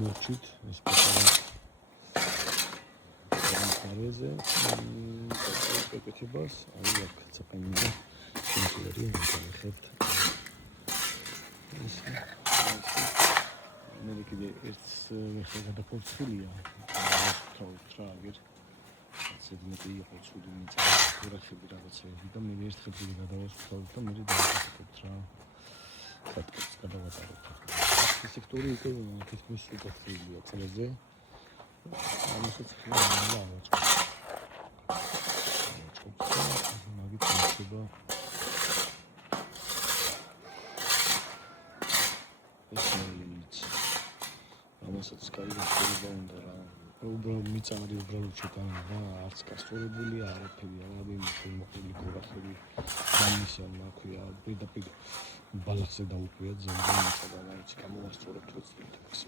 მოვჩით ეს პატარა არეზე ეკეთებას აი აქ წაყენდა შემწერი ახერხებთ ეს მე კიდე ერთს ხელ გადაფორცხილია თავით რა აგერ ცედმეტი იყო ცუდი მიწა გრაფები რაღაცები და მე ერთხელ კიდე გადავასწავლე და მე დავასწავლე რა კატკებს გადავატარებ ეს სექტორი უკვე თითქმის უკაცრიელია წელზე ამასაც ხდება მაგით ხდება ეს მოილიც ამასაც კარგად უნდა რა უბრალოდ მიწა არის უბრალოდ შეტანა რა არც გასწორებულია არაფერი არაფერი მოყოლი გორახები გამისია მაქვია პირდაპირ ბალახზე დაუკვია ზემოდან მიწა და მაინც გამოვასწორებთ 20 ლიტრის